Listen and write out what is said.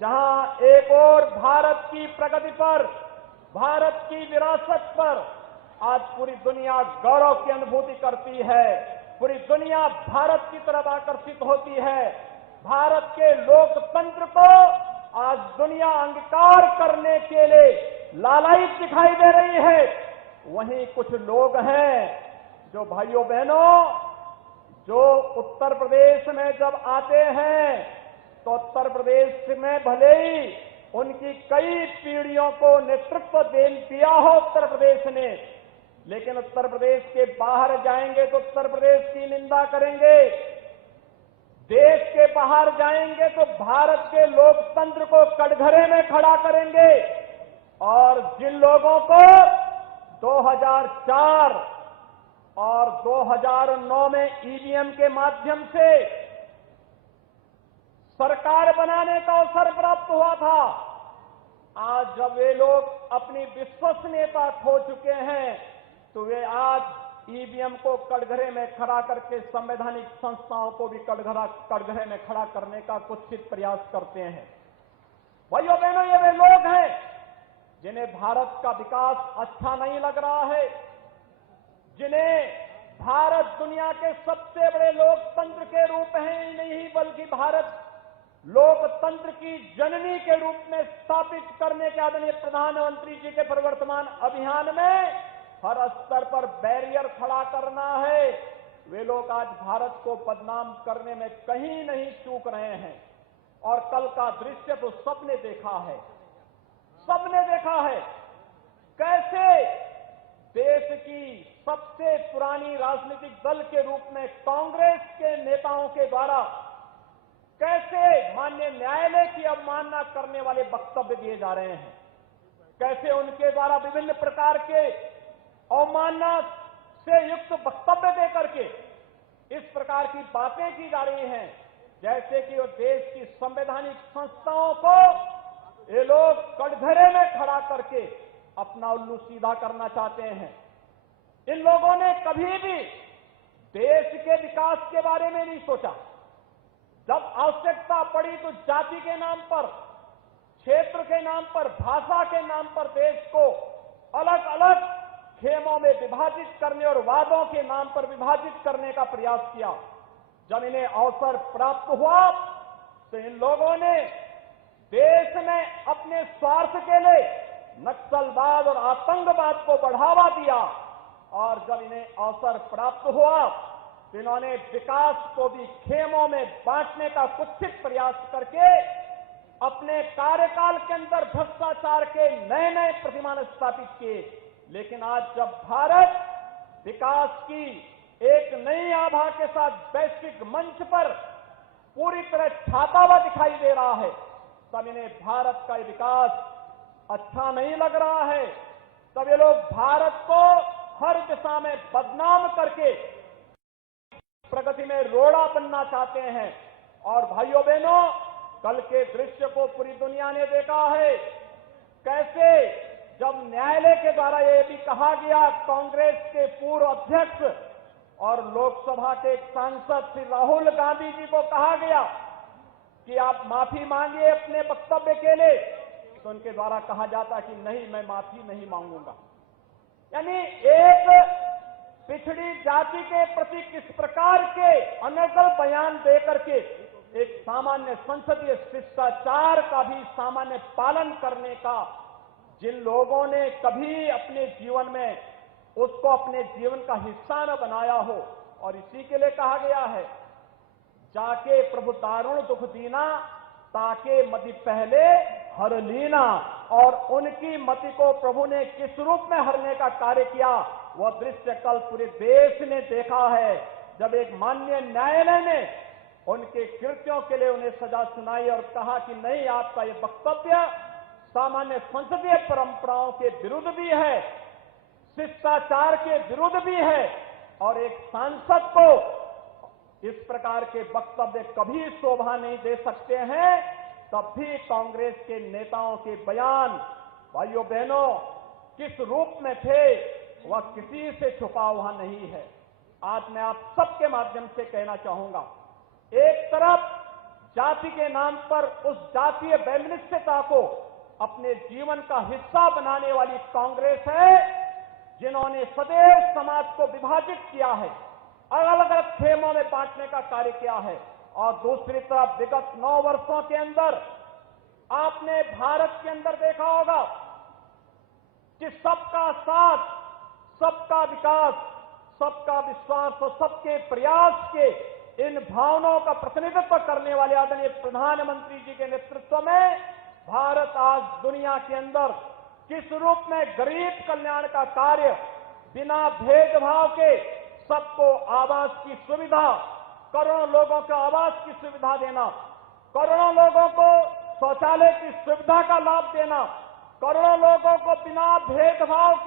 जहां एक और भारत की प्रगति पर, भारत की विरासत पर आज पूरी दुनिया गौरव की अनुभूति करती है, पूरी दुनिया भारत की तरफ आकर्षित होती है। भारत के लोकतंत्र को आज दुनिया अंगीकार करने के लिए लालायित दिखाई दे रही है। वहीं कुछ लोग हैं जो भाइयों बहनों, जो उत्तर प्रदेश में जब आते हैं तो उत्तर प्रदेश में भले ही उनकी कई पीढ़ियों को नेतृत्व दिया हो उत्तर प्रदेश ने, लेकिन उत्तर प्रदेश के बाहर जाएंगे तो उत्तर प्रदेश की निंदा करेंगे। देश के बाहर जाएंगे तो भारत के लोकतंत्र को कटघरे में खड़ा करेंगे। और जिन लोगों को 2004 और 2009 में ईवीएम के माध्यम से सरकार बनाने का अवसर प्राप्त हुआ था, आज जब वे लोग अपनी विश्वसनीयता खो चुके हैं तो वे आज ईवीएम को कटघरे में खड़ा करके संवैधानिक संस्थाओं को भी कटघरे में खड़ा करने का कुत्सित प्रयास करते हैं। भाइयों बहनों, ये वे लोग हैं जिन्हें भारत का विकास अच्छा नहीं लग रहा है, जिन्हें भारत दुनिया के सबसे बड़े लोकतंत्र के रूप में नहीं बल्कि भारत लोकतंत्र की जननी के रूप में स्थापित करने के आदरणीय प्रधानमंत्री जी के प्रवर्तमान अभियान में हर स्तर पर बैरियर खड़ा करना है। वे लोग आज भारत को बदनाम करने में कहीं नहीं चूक रहे हैं। और कल का दृश्य तो सबने देखा है, सबने देखा है कैसे देश की सबसे पुरानी राजनीतिक दल के रूप में कांग्रेस के नेताओं के द्वारा कैसे माननीय न्यायालय की अवमानना करने वाले वक्तव्य दिए जा रहे हैं, कैसे उनके द्वारा विभिन्न प्रकार के अवमानना से युक्त वक्तव्य देकर के इस प्रकार की बातें की जा रही हैं जैसे कि वो देश की संवैधानिक संस्थाओं को ये लोग कटघरे में खड़ा करके अपना उल्लू सीधा करना चाहते हैं। इन लोगों ने कभी भी देश के विकास के बारे में नहीं सोचा। जब आवश्यकता पड़ी तो जाति के नाम पर, क्षेत्र के नाम पर, भाषा के नाम पर देश को अलग अलग खेमों में विभाजित करने और वादों के नाम पर विभाजित करने का प्रयास किया। जब इन्हें अवसर प्राप्त हुआ तो इन लोगों ने देश में अपने स्वार्थ के लिए नक्सलवाद और आतंकवाद को बढ़ावा दिया। और जब इन्हें अवसर प्राप्त हुआ तो इन्होंने विकास को भी खेमों में बांटने का कुत्सित प्रयास करके अपने कार्यकाल के अंदर भ्रष्टाचार के नए नए प्रतिमान स्थापित किए। लेकिन आज जब भारत विकास की एक नई आभा के साथ वैश्विक मंच पर पूरी तरह छाता हुआ दिखाई दे रहा है, तब इन्हें भारत का विकास अच्छा नहीं लग रहा है। तब ये लोग भारत को हर दिशा में बदनाम करके प्रगति में रोड़ा बनना चाहते हैं। और भाइयों बहनों, कल के दृश्य को पूरी दुनिया ने देखा है कैसे जब न्यायालय के द्वारा यह भी कहा गया, कांग्रेस के पूर्व अध्यक्ष और लोकसभा के एक सांसद श्री राहुल गांधी जी को कहा गया कि आप माफी मांगिए अपने वक्तव्य के लिए, तो उनके द्वारा कहा जाता कि नहीं, मैं माफी नहीं मांगूंगा। यानी एक पिछड़ी जाति के प्रति किस प्रकार के अनर्गल बयान देकर के एक सामान्य संसदीय शिष्टाचार का भी सामान्य पालन करने का जिन लोगों ने कभी अपने जीवन में उसको अपने जीवन का हिस्सा न बनाया हो, और इसी के लिए कहा गया है, जाके प्रभु दारुण दुख दीना, ताके मति पहले हर लीना। और उनकी मति को प्रभु ने किस रूप में हरने का कार्य किया, वह दृश्य कल पूरे देश ने देखा है, जब एक माननीय न्यायालय ने उनके कृत्यों के लिए उन्हें सजा सुनाई और कहा कि नहीं, आपका ये वक्तव्य सामान्य संसदीय परंपराओं के विरुद्ध भी है, शिष्टाचार के विरुद्ध भी है, और एक सांसद को इस प्रकार के वक्तव्य कभी शोभा नहीं दे सकते हैं। तब भी कांग्रेस के नेताओं के बयान भाइयों बहनों किस रूप में थे वह किसी से छुपा हुआ नहीं है। आज मैं आप सबके माध्यम से कहना चाहूंगा, एक तरफ जाति के नाम पर उस जातीय वैमनस्यता को अपने जीवन का हिस्सा बनाने वाली कांग्रेस है, जिन्होंने सदैव समाज को विभाजित किया है, अलग अलग खेमों में बांटने का कार्य किया है। और दूसरी तरफ विगत 9 वर्षों के अंदर आपने भारत के अंदर देखा होगा कि सबका साथ, सबका विकास, सबका विश्वास और सबके प्रयास के इन भावनाओं का प्रतिनिधित्व करने वाले आदरणीय प्रधानमंत्री जी के नेतृत्व में भारत आज दुनिया के अंदर किस रूप में गरीब कल्याण का कार्य बिना भेदभाव के सबको आवास की सुविधा, करोड़ों लोगों को आवास की सुविधा देना, करोड़ों लोगों को शौचालय की सुविधा का लाभ देना, करोड़ों लोगों को बिना भेदभाव